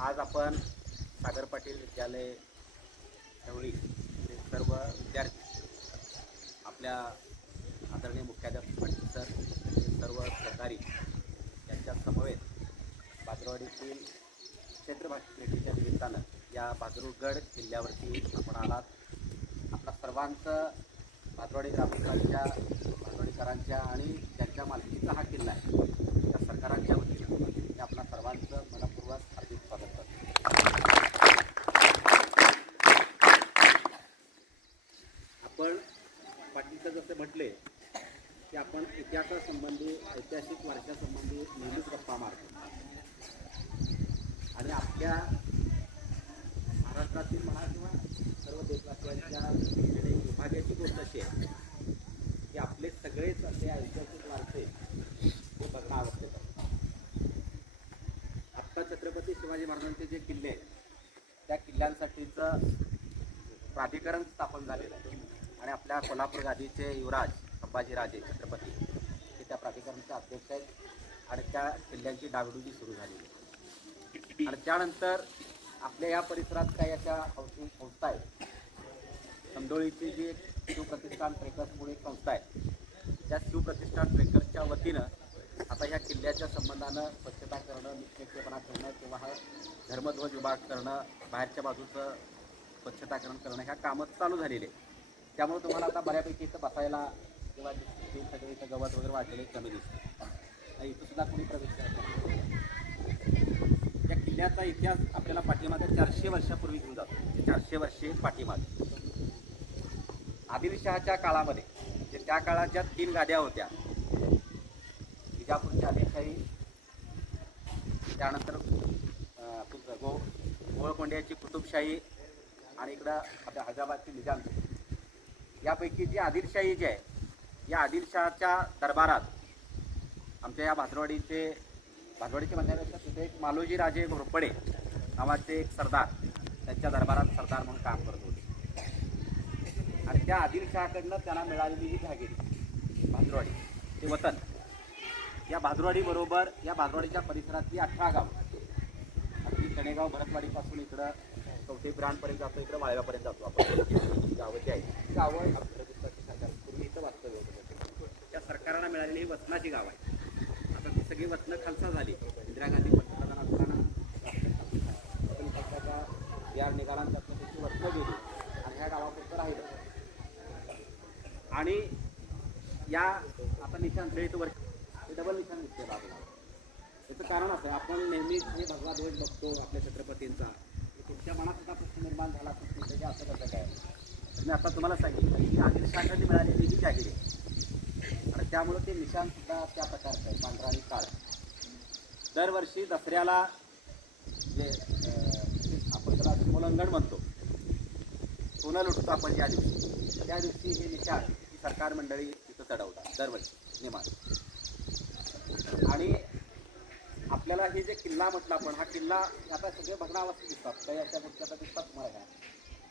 आज आपण सागर पाटील विद्यालय ढवळी हे सर्व विद्यार्थी आपल्या आदरणीय मुख्याध्यापक पाटील सर सर्व सहकारी यांच्या समवेत बाजरवाडीतील क्षेत्रभाषी भेटीच्या निमित्तानं या बाजरूगड किल्ल्यावरती आपण आलात. आपल्या सर्वांचं भाजवाडी ग्रामपंचायतच्या भाजवाडीकरांच्या आणि त्यांच्या मालकीचा हा किल्ला आहे त्या सरकारांच्या वतीनं मी आपल्या सर्वांचं मनपूर्वक हार्दिक स्वागत करतो आपण पाटीलचं जसं म्हटले की आपण इतिहासासंबंधी ऐतिहासिक वारशासंबंधी नेहमीच गप्पा मारतो आणि आपल्या महाराष्ट्रातील म्हणा किंवा सर्व देशवासियांच्या दृष्टीने गोष्ट अशी आहे की आपले सगळेच असे ऐतिहासिक वारसे हे बघणं आवश्यक आहे. आत्ता छत्रपती शिवाजी महाराजांचे जे किल्ले आहेत त्या किल्ल्यांसाठीचं प्राधिकरण स्थापन झालेलं आहे. आणि आपल्या कोल्हापूर गादीचे युवराज संभाजीराजे छत्रपती हे त्या प्राधिकरणाचे अध्यक्ष आहेत. आणि त्या किल्ल्यांची डागडुजी सुरू झालेली आहे. आणि त्यानंतर आपल्या या परिसरात काही अशा हौसिंग संस्था आहेत. समडोळीची जी एक शिवप्रतिष्ठान ट्रेकर्स म्हणून एक संस्था आहे. त्या शिवप्रतिष्ठान ट्रेकर्सच्या वतीनं आता ह्या किल्ल्याच्या संबंधानं स्वच्छता करणं निष्पक्षपणा करणं किंवा हा धर्मध्वज विभाग करणं बाहेरच्या बाजूचं स्वच्छताकरण करणं ह्या कामं चालू झालेले त्यामुळे तुम्हाला आता बऱ्यापैकी इथं बसायला किंवा सगळे इथं गवत वगैरे वाढलेले कमी दिसतं आणि इथं सुद्धा कुणी प्रवेश करत किल्ल्याचा इतिहास आपल्याला पाठीमागे चारशे वर्षापूर्वी घेऊन जातो. चारशे वर्षे पाठीमागे. आदिलशहाच्या काळामध्ये म्हणजे त्या काळात ज्या तीन गाद्या होत्या विजापूरची आदिलशाही त्यानंतर गो गोळकोंड्याची कुतुबशाही आणि इकडं आपल्या हैदराबादची निजाम यापैकी जी आदिलशाही जी आहे या आदिलशहाच्या दरबारात आमच्या या भाद्रवाडीचे भाजवाडीचे म्हणण्यापेक्षा तिथे एक मालोजी राजे घोरपडे नावाचे एक सरदार. त्यांच्या दरबारात सरदार म्हणून काम करत होते. आणि त्या आदिलशहाकडनं त्यांना मिळालेली ही भागिरी भाद्रवाडी ते वतन. या भाजवाडीबरोबर या भाजवाडीच्या परिसरातली अठरा गावं. अगदी तणेगाव भरतवाडीपासून इकडं चौथे ब्रांडपर्यंत जातो इकडं माळव्यापर्यंत जातो आपण. गावं जी आहेत ती गावं आपल्या पूर्वी इथं वास्तव्य होतं. त्या सरकारांना मिळालेली ही वतनाची गाव आहे सगळी वतनं खालसा झाली. इंदिरा गांधी पंतप्रधान असताना आपण पक्षाचा यार निघाल्यानंतर त्याची वतनं गेली आणि ह्या गावापुरतं राहिलं. आणि या आता निशाण इथं वर हे डबल निशाण दिसते बाजूला याचं कारण असं आपण नेहमीच हे भगवा ध्वज बघतो आपल्या छत्रपतींचा. तुमच्या मनात सुद्धा प्रश्न निर्माण झाला असं कसं काय? मी आता तुम्हाला सांगितलं की आदिलशाही मिळालेली ही जागिरी आहे त्यामुळं ते निशाण सुद्धा त्या प्रकारचं आहे पांढरा आणि काळा. दरवर्षी दसऱ्याला जे आपण त्याला सिमोल्लंघन म्हणतो सोनं लुटतो आपण ज्या दिवशी. त्या दिवशी हे निशाण सरकार मंडळी तिथं चढवतात दरवर्षी नियमात आणि आपल्याला हे जे किल्ला म्हटलं आपण हा किल्ला आता सगळे भग्नावस्थेत दिसतात. काही अशा गोष्टी आता दिसतात तुम्हाला ह्या.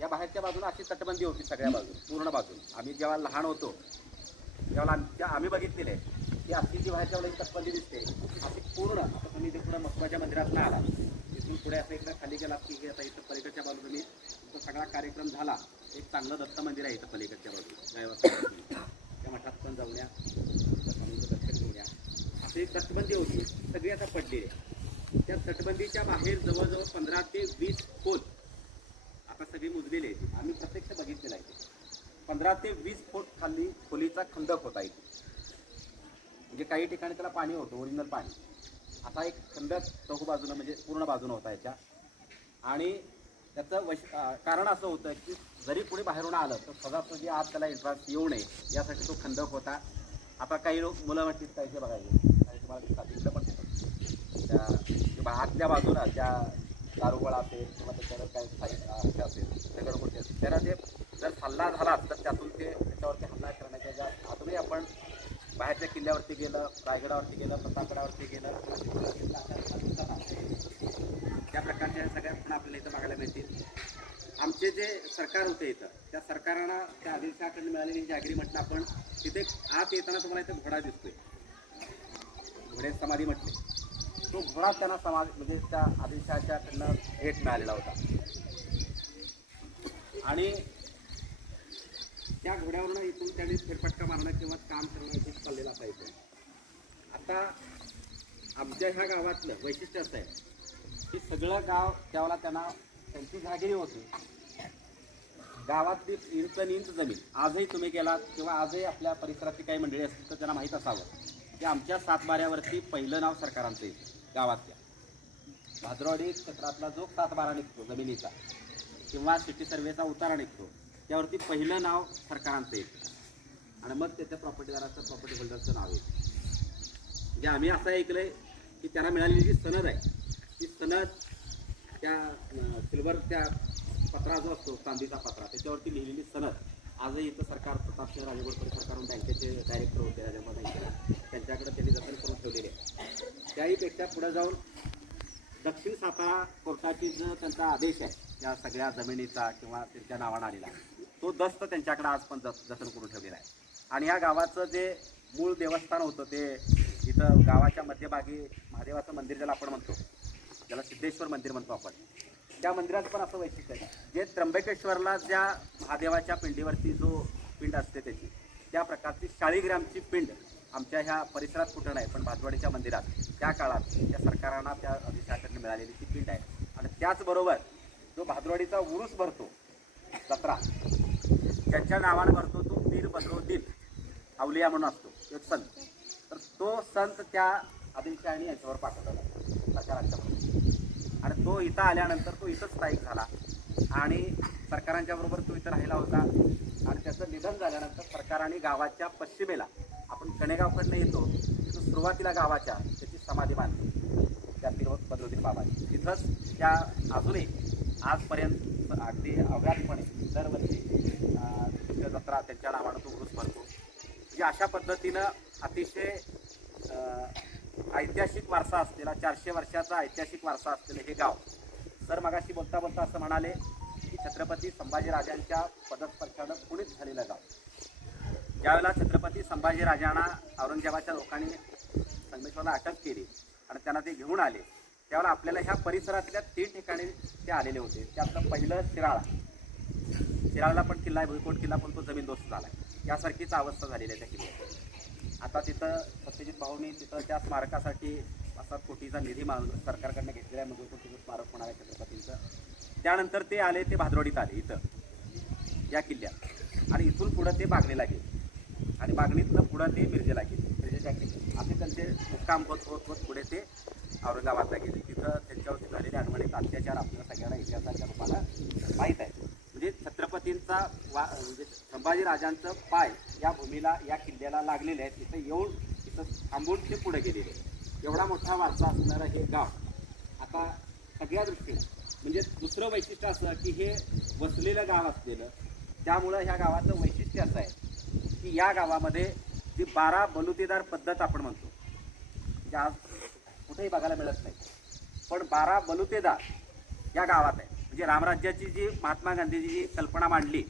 या बाहेरच्या बाजूला अशी तटबंदी होती सगळ्या बाजून पूर्ण बाजून. आम्ही जेव्हा लहान होतो त्यावेळेला आमच्या आम्ही बघितलेले आहे की अशी जी बाहेरच्या वेळेला तटबंदी दिसते अशी पूर्ण आता तुम्ही इथे पुढे मंदिरात नाही आला तिथून पुढे असं एकदा खाली गेला की हे आता इथं पलीकडच्या बाजूला मी तुमचा सगळा कार्यक्रम झाला एक चांगलं दत्त मंदिर आहे इथं पलीकडच्या बाजूला त्या मठात पण जाऊन या दर्शन घेऊन अशी एक तटबंदी होती सगळी आता पडलेली आहे. त्या तटबंदीच्या बाहेर जवळजवळ पंधरा ते वीस कोल आता सगळी मुजलेली आहे आम्ही प्रत्यक्ष बघितलेलं आहे. पंधरा ते वीस फूट खाली खोलीचा खंदक होता इथे. म्हणजे काही ठिकाणी त्याला पाणी होतं ओरिजिनल पाणी. आता एक खंदक चौक बाजूनं म्हणजे पूर्ण बाजूनं होता याच्या. आणि त्याचं वश कारण असं होतं की जरी कुणी बाहेरून आलं तर सजासजी आत त्याला एंट्रान्स येऊ नये यासाठी तो खंदक होता. आता काही लोक मुलं म्हणतील काय ते बघायचे काही तुम्हाला दिसतात इकडं पण त्या आतल्या बाजूला त्या दारुगोळा असेल किंवा त्याच्यावर काही साहित्य असेल दगडगोटे असेल त्याला ते जर हल्ला झाला तर त्यातून ते त्याच्यावरती हल्ला करण्याच्या ज्या अजूनही आपण बाहेरच्या किल्ल्यावरती गेलं रायगडावरती गेलं प्रतापगडावरती गेलं त्या प्रकारच्या सगळ्या पण आपल्याला इथं बघायला मिळतील. आमचे जे सरकार होते इथं त्या सरकारांना त्या आदिलशाकडून मिळालेली जी जागरी म्हटलं आपण तिथे आत येताना तुम्हाला इथं घोडा दिसतोय. घोडे समाधी म्हटले. तो घोडा त्यांना समाज म्हणजे त्या आदिलशहाच्याकडनं भेट मिळालेला होता. आणि त्या घोड्यावरनं इथून त्यांनी फेरफटका मारणं किंवा काम करणं हे चाललेलं असायचं. आता आमच्या ह्या गावातलं वैशिष्ट्य असं आहे की सगळं गाव त्यावेळेला त्यांना त्यांची जागिरी होती. गावातली इंच इंच जमीन आजही तुम्ही गेलात किंवा आजही आपल्या परिसरातली काही मंडळी असतील तर त्यांना माहीत असावं की आमच्या सातबाऱ्यावरती पहिलं नाव सरकारांचं येतं गावातल्या. भाद्रवाडी क्षेत्रातला जो सातबारा निघतो जमिनीचा किंवा सिटी सर्वेचा उतारा निघतो त्यावरती पहिलं नाव सरकारांचं येतं आणि मग त्याच्या प्रॉपर्टीदाराचं प्रॉपर्टी होल्डरचं नाव येतं म्हणजे आम्ही असं ऐकलंय की त्यांना मिळालेली जी सनद आहे ती सनद त्या सिल्वर त्या पत्रा जो असतो चांदीचा पत्रा त्याच्यावरती लिहिलेली सनद. आजही इथं सरकार प्रतापसिंह राजगोडकर सरकार बँकेचे डायरेक्टर होते राजाभाऊ बँकेला त्यांच्याकडे त्यांनी जतन करून ठेवलेले आहे. त्याहीपेक्षा पुढे जाऊन दक्षिण सातारा कोर्टाची जो त्यांचा आदेश आहे त्या सगळ्या जमिनीचा किंवा त्यांच्या नावानं आलेला तो दस्त त्यांच्याकडे आज पण जत- जतन करून ठेवलेला आहे. आणि या गावाचं जे मूळ देवस्थान होतं ते इथं गावाच्या मध्यभागी महादेवाचं मंदिर ज्याला आपण म्हणतो ज्याला सिद्धेश्वर मंदिर म्हणतो आपण त्या मंदिरात पण असं वैशिष्ट्य आहे. जे त्र्यंबकेश्वरला ज्या महादेवाच्या पिंडीवरती जो पिंड असते त्याची त्या प्रकारची शाळीग्रामची पिंड आमच्या ह्या परिसरात कुठं नाही पण भातवाडीच्या मंदिरात त्या काळात त्या सरकारांना त्या अधिशाकडनं मिळालेली ती पिंड आहे. आणि त्याचबरोबर जो भादवाडीचा उरूस भरतो जत्रा त्यांच्या नावानं भरतो तो पीर बद्रुद्दीन अवलिया म्हणून असतो. एक संत. तर तो संत त्या आदिलशाही यांच्यावर पाठवला. सरकारांच्या आणि तो इथं आल्यानंतर तो इथंच स्थायिक झाला. आणि सरकारांच्या बरोबर तो इथं राहिला होता. आणि त्याचं निधन झाल्यानंतर सरकाराने गावाच्या पश्चिमेला आपण कणेगावकडनं येतो तिथं सुरुवातीला गावाच्या त्याची समाधी बांधली. त्या तिरुवत बदलुद्दीन बाबांनी तिथंच त्या अजूनही आजपर्यंत अगदी अव्यातपणे दरवर्षी तिथं जत्रा त्यांच्या नावानं तो उरूस भरतो. म्हणजे अशा पद्धतीनं अतिशय ऐतिहासिक वारसा असलेला चारशे वर्षाचा ऐतिहासिक वारसा असलेलं हे गाव. सर मगाशी बोलता बोलता असं म्हणाले की छत्रपती संभाजीराजांच्या पदस्पर्शानं पुणेच झालेलं गाव. ज्यावेळेला छत्रपती संभाजीराजांना औरंगजेबाच्या लोकांनी संगमेश्वरला अटक केली आणि त्यांना ते घेऊन आले त्यावर आपल्याला ह्या परिसरातल्या तीन ठिकाणी ते आलेले होते. त्यातलं पहिलं शिराळा. शिराळाला पण किल्ला आहे भुईकोट किल्ला पण तो जमीनदोस्त झाला आहे. यासारखीच अवस्था झालेली आहे त्या किल्ल्याची. आता तिथं सत्यजित भाऊनी तिथं त्या स्मारकासाठी असा कोटीचा निधी मागून सरकारकडनं घेतलेला आहे म्हणजे कोटीचं स्मारक होणार आहे छत्रपतींचं. त्यानंतर ते आले ते भादरोडीत आले इथं या किल्ल्यात. आणि इथून पुढं ते बागणीला गेले. आणि बागणीतनं पुढं ते मिरजेला गेले. मिरजेच्या असे त्यांचे मुक्काम होत होत होत पुढे ते औरंगाबादला गेले. तिथं त्यांच्यावरती झालेले अनवणित अत्याचार आपल्याला सगळ्यांना इतिहासाच्या रूपाला माहीत आहे. म्हणजे छत्रपतींचा वा म्हणजे संभाजीराजांचं पाय या भूमीला या किल्ल्याला लागलेले आहेत. तिथं येऊन तिथं थांबून ते पुढे गेलेले आहेत. एवढा मोठा वारसा असणारं हे गाव आता सगळ्या दृष्टीनं म्हणजे दुसरं वैशिष्ट्य असं की हे वसलेलं गाव असलेलं त्यामुळं ह्या गावाचं वैशिष्ट्य असं आहे की या गावामध्ये जी बारा बलुतेदार पद्धत आपण म्हणतो म्हणजे आज कुठेही बघायला मिळत नाही. पण बारा बलुतेदार या गावात आहे. म्हणजे रामराज्याची जी महात्मा गांधीजी जी कल्पना मांडली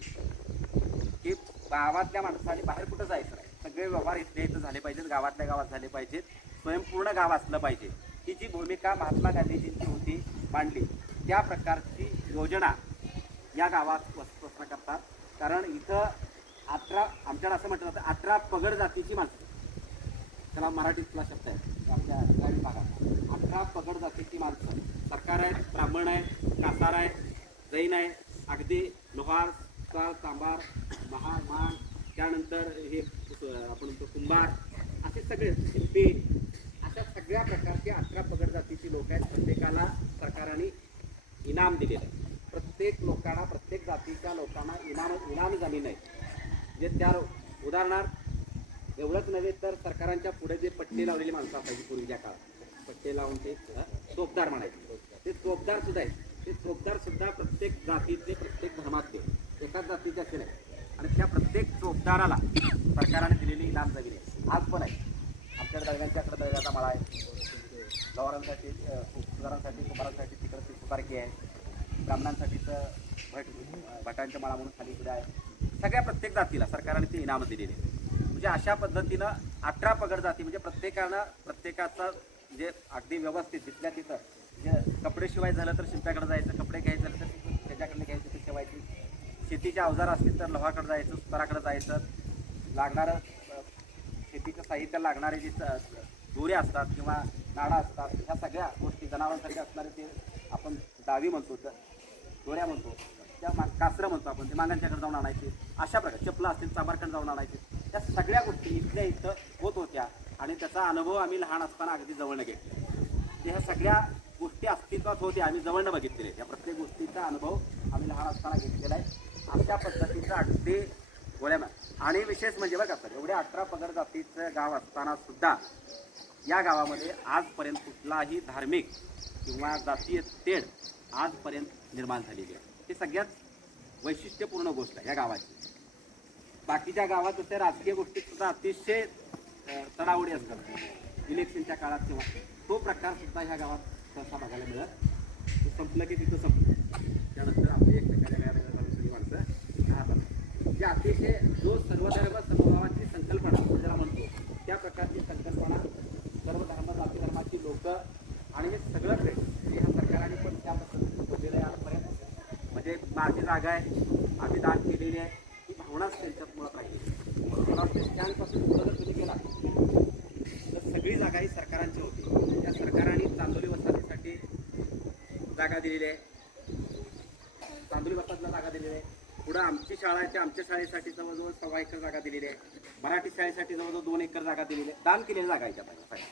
की गावातल्या माणसाने बाहेर कुठं जायचं नाही. सगळे व्यवहार इथल्या इथं झाले पाहिजेत गावातल्या गावात झाले पाहिजेत. स्वयंपूर्ण गाव असलं पाहिजे. ही जी भूमिका महात्मा गांधीजींची होती मांडली त्या प्रकारची योजना या गावात वसवसना करतात. कारण इथं अठरा आमच्याकडे असं म्हटलं जातं अठरा पगड जातीची माणसं. त्याला मराठीतला शब्द आहे. आपल्या ग्रामीण भागात. अठरा पगड जातीची माणसं. सरकार आहेत ब्राह्मण आहे कासार आहे जैन आहे अगदी लोहार सुतार तांबार महार मान त्यानंतर हे आपण म्हणतो कुंभार. असे सगळे शिल्पी. अशा सगळ्या प्रकारचे अठरा पगड जातीची लोक आहेत. प्रत्येकाला सरकाराने इनाम दिलेलं आहे. प्रत्येक लोकांना प्रत्येक जातीच्या लोकांना इनाम इनाम जमीन आहे जे त्या उदाहरणार्थ एवढंच नव्हे तर सरकारांच्या पुढे जे पट्टे लावलेली माणसं असायची पूर्वीच्या काळात पट्टे लावून ते अ, चोपदार म्हणायचे. ते चोपदार सुद्धा आहेत. ते चोपदार सुद्धा प्रत्येक जातीतले प्रत्येक धर्मातले एकाच जातीचे असे नाही. आणि त्या प्रत्येक चोपदाराला सरकारने दिलेली इनाम जमीन आहे आज पण आहे. आमच्या दळव्यांच्याकडे दळव्याचा मळा आहे. गवारांसाठी सुधारांसाठी कुमारांसाठी कुंभारांसाठी तिकडे ती सुतारकी आहे. ब्राह्मणांसाठीचं भट भटांच्या मळा म्हणून खाली इकडे आहे. सगळ्या प्रत्येक जातीला सरकारने ती इनाम दिलेली म्हणजे अशा पद्धतीनं अठरा पगड जाती म्हणजे प्रत्येकानं प्रत्येकाचा जे अगदी व्यवस्थित तिथल्या तिथं जे कपडे शिवाय झालं तर शिंप्याकडे जायचं कपडे घ्यायचं झालं तर त्याच्याकडे घ्यायचं ते ठेवायची. शेतीचे अवजार असतील तर लोहाकडे जायचं सुताराकडे जायचं. लागणारं शेतीचं साहित्य लागणारे जे स- असतात किंवा नाडा असतात ह्या सगळ्या गोष्टी जनावरांसाठी असणारे ते आपण दावी म्हणतो तर दोऱ्या म्हणतो. त्या मा कासरं म्हणतो आपण ते मागांच्याकडे जाऊन आणायचे. अशा प्रकारे चपला असतील चाबारकडे जाऊन आणायचे. त्या सगळ्या गोष्टी इथल्या इथं होत होत्या आणि त्याचा अनुभव आम्ही लहान असताना अगदी जवळनं घेतला. ते ह्या सगळ्या गोष्टी अस्तित्वात होत्या आम्ही जवळनं बघितलेले या प्रत्येक गोष्टीचा अनुभव आम्ही लहान असताना घेतलेला आहे. अशा पद्धतीचं अगदी गोळ्यामा आणि विशेष म्हणजे बघा सर एवढ्या अठरा पगड जातीचं गाव असताना सुद्धा या गावामध्ये आजपर्यंत कुठलाही धार्मिक किंवा जातीय तेढ आजपर्यंत निर्माण झालेली आहे. ही सगळ्यात वैशिष्ट्यपूर्ण गोष्ट आहे या गावाची. बाकीच्या गावात जसं राजकीय गोष्टीत सुद्धा अतिशय अ, असतात. इलेक्शनच्या काळात किंवा तो प्रकार सुद्धा ह्या गावात सहसा बघायला मिळत. तो संपलं की तिथं संपलं. त्यानंतर आपली एक वेगळ्या माणसं राहतात जे अतिशय जो सर्वधर्म समभावाची संकल्पना ज्याला म्हणतो त्या प्रकारची संकल्पना सर्व धर्म जाती धर्माची लोक आणि हे सगळं क्रेड हे ह्या सरकारने पण त्या पद्धतीने आहे आजपर्यंत. म्हणजे माझी जागा आहे. आम्ही दान केलेली आहे. ही भावनाच त्यांच्यात मुळात राहिली मला स्टँडपासून जर तुम्ही गेला. तर सगळी जागा ही सरकारांची होती. त्या सरकारांनी चांदोली वसाहतीसाठी जागा दिलेली आहे. चांदोली वसाहतला जागा दिलेली आहे. पुढं आमची शाळा आहे. त्या आमच्या शाळेसाठी जवळजवळ सव्वा एकर जागा दिलेली आहे. मराठी शाळेसाठी जवळजवळ दोन एकर जागा दिलेली आहे. दान केलेल्या जागा आहे त्या सगळ्या.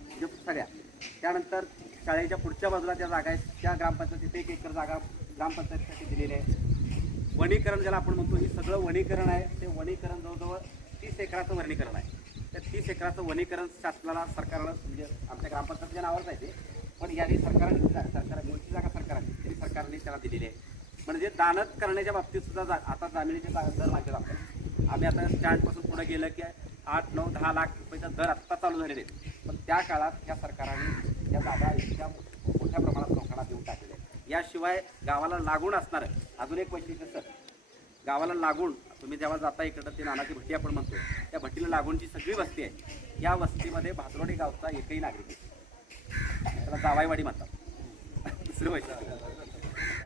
म्हणजे सगळ्या. त्यानंतर शाळेच्या पुढच्या बाजूला ज्या जागा आहेत त्या ग्रामपंचायतीत एक एकर जागा ग्रामपंचायतीसाठी दिलेली आहे. वनीकरण ज्याला आपण म्हणतो हे सगळं वनीकरण आहे. ते वनीकरण जवळजवळ तीस एकराचं वनीकरण आहे. त्या तीस एकराचं वनीकरण शासनाला सरकारनं म्हणजे आमच्या ग्रामपंचायतीच्या नावावरच आहे ते पण यादी सरकारने सरकार मूळची जागा सरकारने तरी सरकारने त्याला दिलेली आहे. म्हणजे दानत करण्याच्या बाबतीत सुद्धा जा आता जामिनीचे दर मागे आपल्याला. आम्ही आता स्टँडपासून पुढे गेलं की आठ नऊ दहा लाख रुपयाचा दर आत्ता चालू झालेले आहेत. पण त्या काळात या सरकाराने या जागा इतक्या मोठ्या प्रमाणात लोकांना देऊन टाकलेल्या याशिवाय गावाला लागून असणारं अजून एक वैशिष्ट्य सर. गावाला लागून तुम्ही जेव्हा जाता इकडं ते नानाची भट्टी आपण म्हणतो त्या भट्टीला लागूनची सगळी वस्ती आहे. या वस्तीमध्ये भादरोडी गावचा एकही नागरिक त्याला जावाईवाडी म्हणतात. दुसरं वैशिष्ट्य.